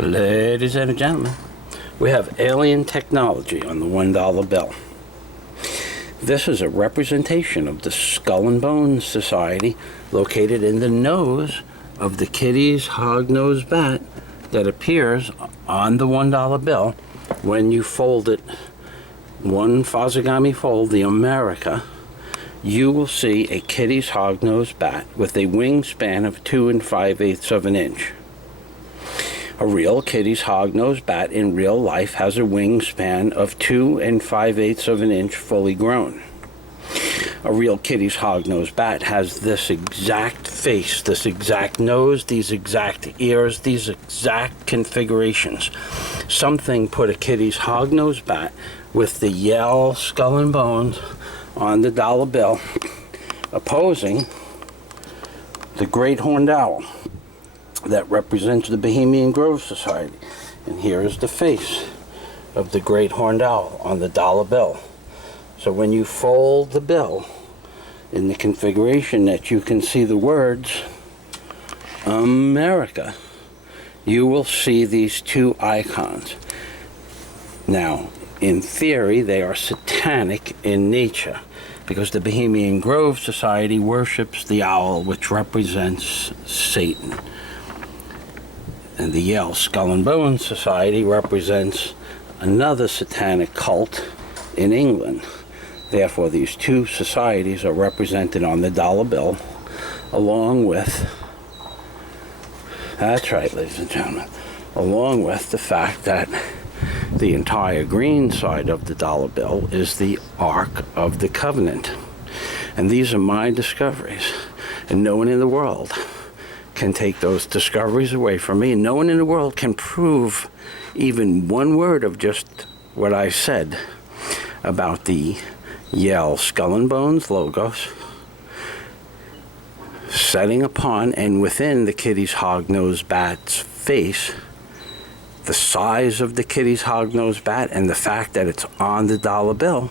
Ladies and gentlemen, we have alien technology on the $1 bill. This is a representation of the Skull and Bones Society located in the nose of the Kitty's hognose bat that appears on the $1 bill when you fold it one Fazio fold, the America. You will see a Kitty's hognose bat with a wingspan of 2 5/8 of an inch. A real Kitty's hognose bat in real life has a wingspan of 2 5/8 of an inch fully grown. A real Kitty's hognose bat has this exact face, this exact nose, these exact ears, these exact configurations. Something put a Kitty's hognose bat with the Yale skull and bones on the dollar bill opposing the great horned owl that represents the Bohemian Grove Society. And here is the face of the great horned owl on the dollar bill. So when you fold the bill in the configuration that you can see the words America, you will see these two icons. Now, in theory, they are satanic in nature because the Bohemian Grove Society worships the owl, which represents Satan. And the Yale Skull and Bones Society represents another satanic cult in England. Therefore, these two societies are represented on the dollar bill, along with, that's right, ladies and gentlemen, along with the fact that the entire green side of the dollar bill is the Ark of the Covenant. And these are my discoveries, and no one in the world can take those discoveries away from me. No one in the world can prove even one word of just what I said about the Yale Skull and Bones logos setting upon and within the Kitty's hognose bat's face, the size of the Kitty's hognose bat, and the fact that it's on the dollar bill.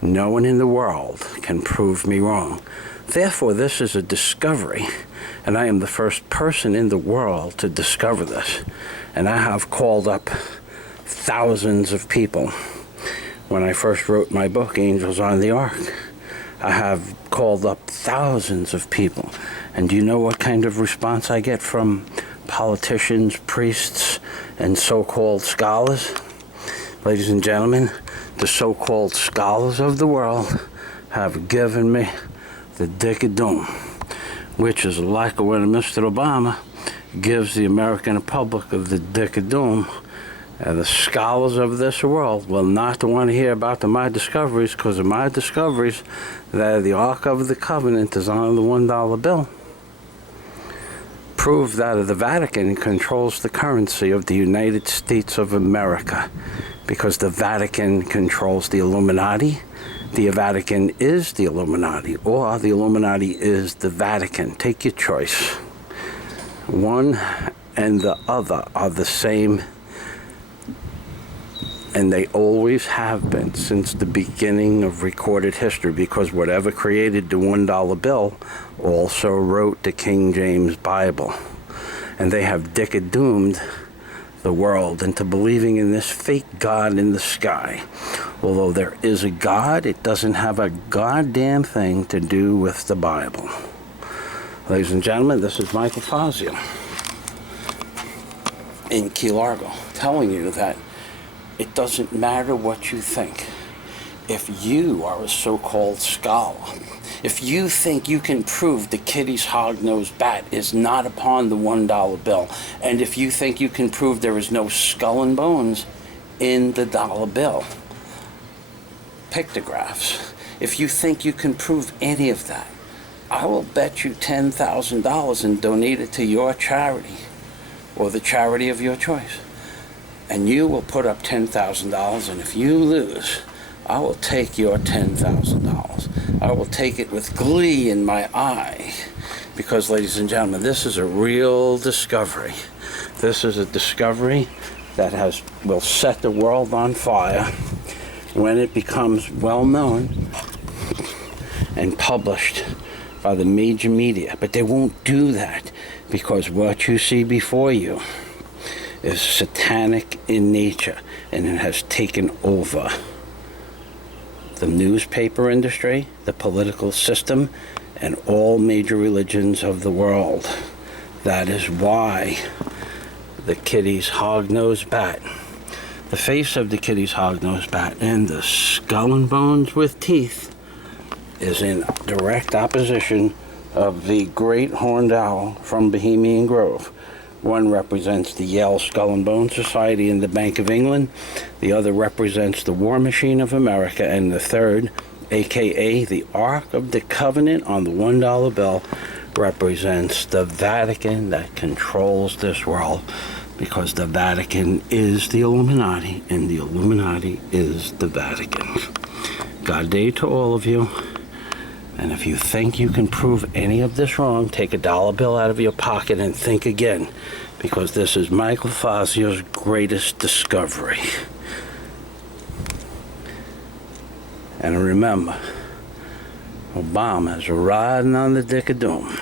No one in the world can prove me wrong. Therefore, this is a discovery, and I am the first person in the world to discover this. And I have called up thousands of people. When I first wrote my book, Angels on the Ark, I have called up thousands of people. And do you know what kind of response I get from politicians, priests, and so-called scholars? Ladies and gentlemen, the so-called scholars of the world have given me the dick of doom, which is like when Mr. Obama gives the American public of the dick of doom. And the scholars of this world will not want to hear about my discoveries, because of my discoveries that the Ark of the Covenant is on the $1 bill. Prove that the Vatican controls the currency of the United States of America, because the Vatican controls the Illuminati. The Vatican is the Illuminati, or the Illuminati is the Vatican. Take your choice. One and the other are the same, and they always have been since the beginning of recorded history, because whatever created the $1 bill also wrote the King James Bible. And they have dick-a-doomed the world into believing in this fake God in the sky. Although there is a God, it doesn't have a goddamn thing to do with the Bible. Ladies and gentlemen, this is Michael Fazio in Key Largo, telling you that it doesn't matter what you think. If you are a so-called scholar, if you think you can prove the Kitty's hognose bat is not upon the $1 bill, and if you think you can prove there is no skull and bones in the dollar bill, pictographs, if you think you can prove any of that, I will bet you $10,000 and donate it to your charity, or the charity of your choice. And you will put up $10,000, and if you lose, I will take your $10,000. I will take it with glee in my eye, because, ladies and gentlemen, this is a real discovery. This is a discovery that will set the world on fire when it becomes well known and published by the major media. But they won't do that, because what you see before you is satanic in nature, and it has taken over the newspaper industry, the political system, and all major religions of the world. That is why the Kitty's hog-nosed bat, the face of the Kitty's hog-nosed bat, and the skull and bones with teeth is in direct opposition of the great horned owl from Bohemian Grove. One represents the Yale Skull and Bone Society and the Bank of England. The other represents the War Machine of America. And the third, aka the Ark of the Covenant on the $1 bill, represents the Vatican that controls this world, because the Vatican is the Illuminati and the Illuminati is the Vatican. God day to all of you. And if you think you can prove any of this wrong, take a dollar bill out of your pocket and think again, because this is Michael Fazio's greatest discovery. And remember, Obama's riding on the dick of doom.